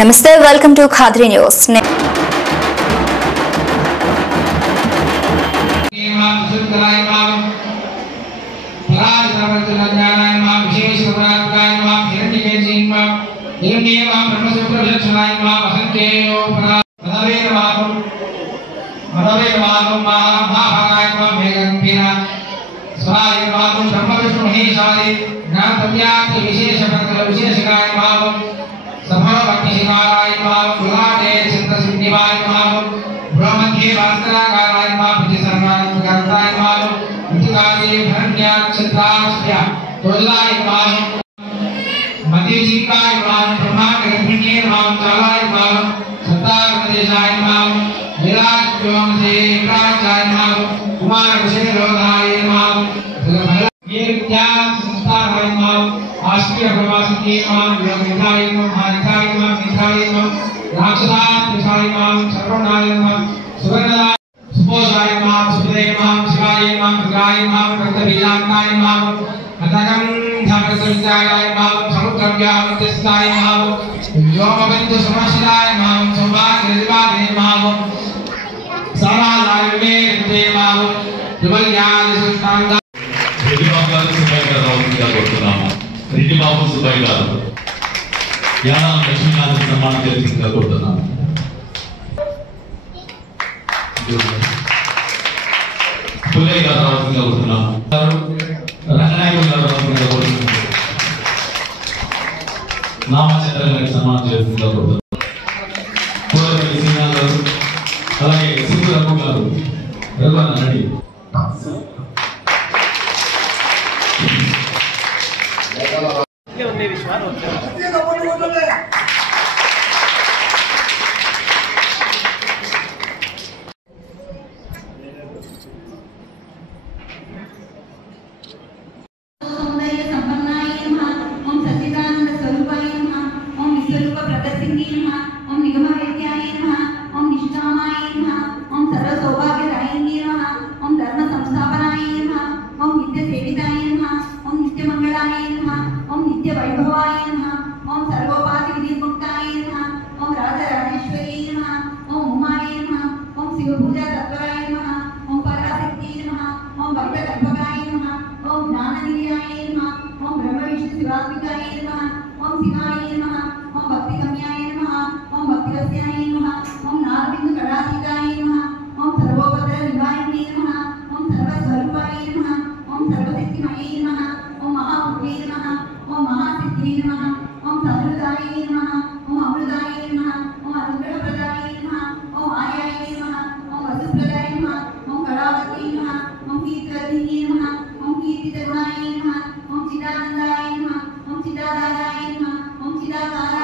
Namaste, welcome to Khadri News. Om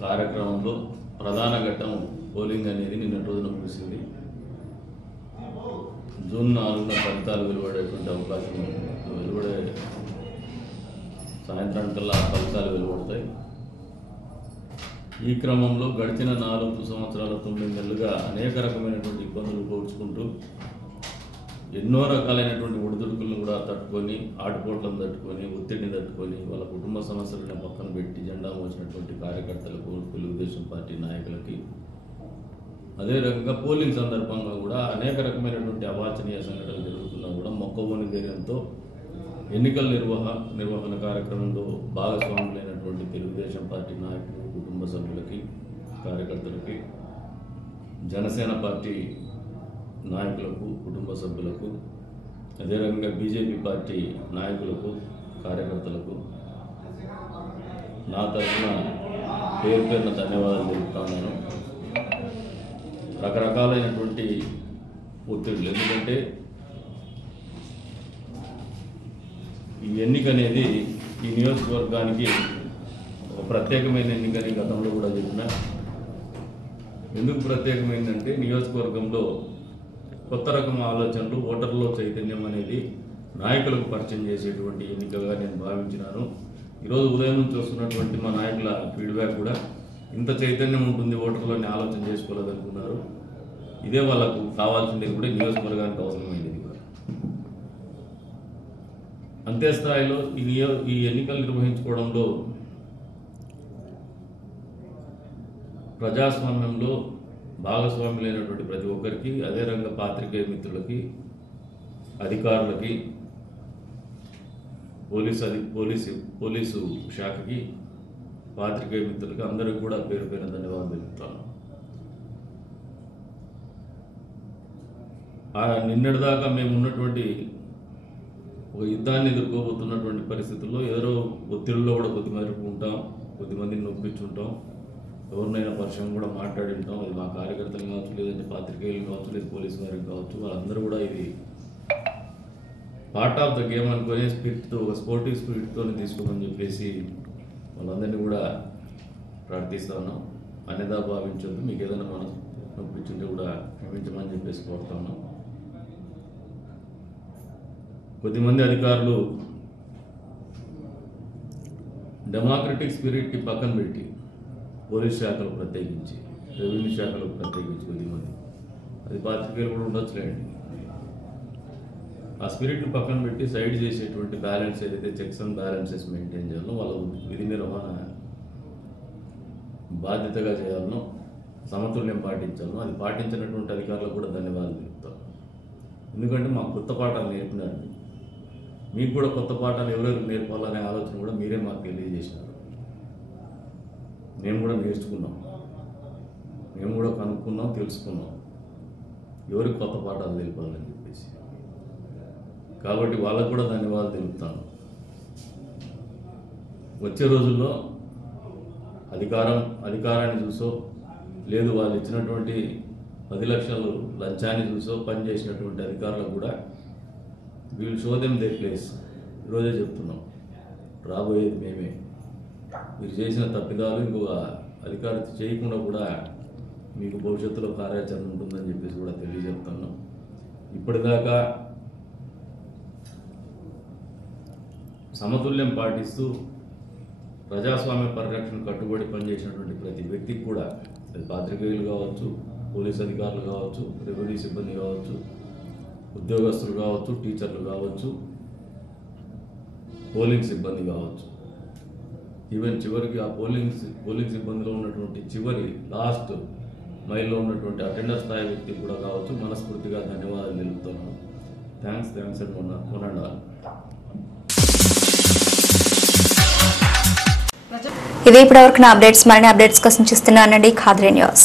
కార్యక్రమంలో ప్రధాన ఘట్టం పోలింగ్ అనేది నిన్న రోజున ముగిసింది. జూన్ 4న ఫలితాలు వెలువడేటువంటి అవకాశం సాయంత్రానికల్లా ఫలితాలు వెలువడతాయి. ఈ క్రమంలో గడిచిన 4 సంవత్సరాల 9 నెలలుగా అనేక రకమైనటువంటి ఇబ్బందులు కోర్చుకుంటూ ఎన్నో రకాలైనటువంటి ఒడిదుడుకులను కూడా తట్టుకొని, ఆటుపోట్లను తట్టుకొని, ఒత్తిడిని తట్టుకొని, వాళ్ళ కుటుంబ సమస్యలను పక్కన పెట్టి, జెండా ఉత్సాహం వచ్చినటువంటి కార్యకర్తలకు, తెలుగుదేశం పార్టీ నాయకులకి, అదే రకంగా పోలింగ్ సందర్భంగా కూడా అనేక రకమైనటువంటి అవాంఛనీయ సంఘటనలు జరుగుతున్నా కూడా మొక్కవోని ధైర్యంతో ఎన్నికల నిర్వహణ కార్యక్రమంలో భాగస్వాములైనటువంటి తెలుగుదేశం పార్టీ నాయకులు, కుటుంబ సభ్యులకి, కార్యకర్తలకి, జనసేన పార్టీ నాయకులకు, కుటుంబ సభ్యులకు, అదే రకంగా బీజేపీ పార్టీ నాయకులకు, కార్యకర్తలకు నా తరఫున పేరున ధన్యవాదాలు తెలుపుతున్నాను. రకరకాలైనటువంటి ఒత్తిడులు, ఎందుకంటే ఈ ఎన్నిక అనేది ఈ నియోజకవర్గానికి ఒక ప్రత్యేకమైన ఎన్నికని గతంలో కూడా చెప్పిన. ఎందుకు ప్రత్యేకమైందంటే నియోజకవర్గంలో కొత్త రకం ఆలోచనలు, ఓటర్లో చైతన్యం అనేది నాయకులకు పరిచయం చేసేటువంటి ఎన్నికగా నేను భావించినాను. ఈరోజు ఉదయం నుంచి వస్తున్నటువంటి మా నాయకుల ఫీడ్బ్యాక్ కూడా ఇంత చైతన్యం ఉంటుంది ఓటర్లని ఆలోచన చేసుకోలేదనుకున్నారు. ఇదే వాళ్ళకు కావాల్సింది కూడా నియోజకవర్గానికి అవసరమైంది. అంతే స్థాయిలో ఈ ఎన్నికలు నిర్వహించుకోవడంలో ప్రజాస్వామ్యంలో భాగస్వాములైనటువంటి ప్రతి ఒక్కరికి, అదే రంగ పాత్రికేయ మిత్రులకి, అధికారులకి, పోలీసు శాఖకి, పాత్రికేయ మిత్రులకి అందరికీ కూడా పేరు ధన్యవాదాలు తెలుపుతాను. నిన్నటిదాకా మేము ఉన్నటువంటి ఒక యుద్ధాన్ని ఎదుర్కోబోతున్నటువంటి పరిస్థితుల్లో ఏదో ఒత్తిడిలో కూడా కొద్దిమేరకు ఉంటాం, కొద్దిమందిని నొప్పించుంటాం, ఎవరినైనా పరిచయం కూడా మాట్లాడి ఉంటాం. అది మా కార్యకర్తలు కావచ్చు, లేదంటే పాత్రికేయులు కావచ్చు, లేదా పోలీసు వారికి కావచ్చు, వాళ్ళందరూ కూడా ఇది పార్ట్ ఆఫ్ ద గేమ్ అనుకునే స్పిరిట్తో, ఒక స్పోర్టివ్ స్పిరిట్తో తీసుకోమని చెప్పేసి వాళ్ళందరినీ కూడా ప్రార్థిస్తా ఉన్నాం. అనేదా భావించొద్దు, మీకు ఏదైనా మనం నొప్పించుంటే కూడా క్షమించమని చెప్పేసి కోరుతా ఉన్నాం. కొద్దిమంది అధికారులు డెమోక్రటిక్ స్పిరిట్ని పక్కన పెట్టి, పోలీస్ శాఖలు ప్రత్యేకించి, రెవెన్యూ శాఖలు ప్రత్యేకించి కొద్దిమంది, అది పాత్రికేయులు కూడా ఉండొచ్చులేండి, ఆ స్పిరిట్ని పక్కన పెట్టి సైడ్ చేసేటువంటి బ్యాలెన్స్ ఏదైతే చెక్స్ అండ్ బ్యాలెన్సెస్ మెయింటైన్ చేయాలనో, వాళ్ళ విధి నిర్వహణ బాధ్యతగా చేయాలనో, సమతుల్యం పాటించాలనో, అది పాటించినటువంటి అధికారులకు కూడా ధన్యవాదాలు చెప్తాను. ఎందుకంటే మాకు కొత్త పాఠాలు నేర్పినారు. మీకు కూడా కొత్త పాఠాలు ఎవరెవరికి నేర్పాలనే ఆలోచన కూడా మీరే మాకు తెలియజేసినారు. మేము కూడా నేర్చుకున్నాం, మేము కూడా కనుక్కున్నాం, తెలుసుకున్నాం ఎవరికి కొత్త పాఠాలు తెలిపాలని చెప్పేసి. కాబట్టి వాళ్ళకు కూడా ధన్యవాదాలు తెలుపుతాను. వచ్చే రోజుల్లో అధికారాన్ని చూసో, లేదు వాళ్ళు ఇచ్చినటువంటి 10 లక్షలు లంచాన్ని చూసో పనిచేసినటువంటి అధికారులకు కూడా వీళ్ళు షో దెమ్ దేర్ ప్లేస్. ఈరోజే చెప్తున్నాం, రాబోయేది మేమే. మీరు చేసిన తప్పిదాలు ఇంకొక అధికారి చేయకుండా కూడా మీకు భవిష్యత్తులో కార్యాచరణ ఉంటుందని చెప్పేసి కూడా తెలియజెప్తున్నాం. ఇప్పటిదాకా సమతుల్యం పాటిస్తూ ప్రజాస్వామ్య పరిరక్షణ కట్టుబడి పనిచేసినటువంటి ప్రతి వ్యక్తికి కూడా, అది పాత్రికేయులు కావచ్చు, పోలీస్ అధికారులు కావచ్చు, రెవెన్యూ సిబ్బంది కావచ్చు, ఉద్యోగస్తులు కావచ్చు, టీచర్లు కావచ్చు, పోలింగ్ సిబ్బంది కావచ్చు, ఈవెన్ చివరికి ఆ పోలింగ్ సిబ్బందిలో ఉన్నటువంటి చివరి లాస్ట్ మైల్లో ఉన్నటువంటి అటెండర్ స్థాయి వ్యక్తి కూడా కావచ్చు, మనస్ఫూర్తిగా ధన్యవాదాలు తెలుపుతున్నాను. Thanks and one and all. ఇవి ఇప్పటివరకు నా అప్డేట్స్. మరిన్ని అప్డేట్స్ కోసం చూస్తున్నానండి ఖాద్రీ న్యూస్.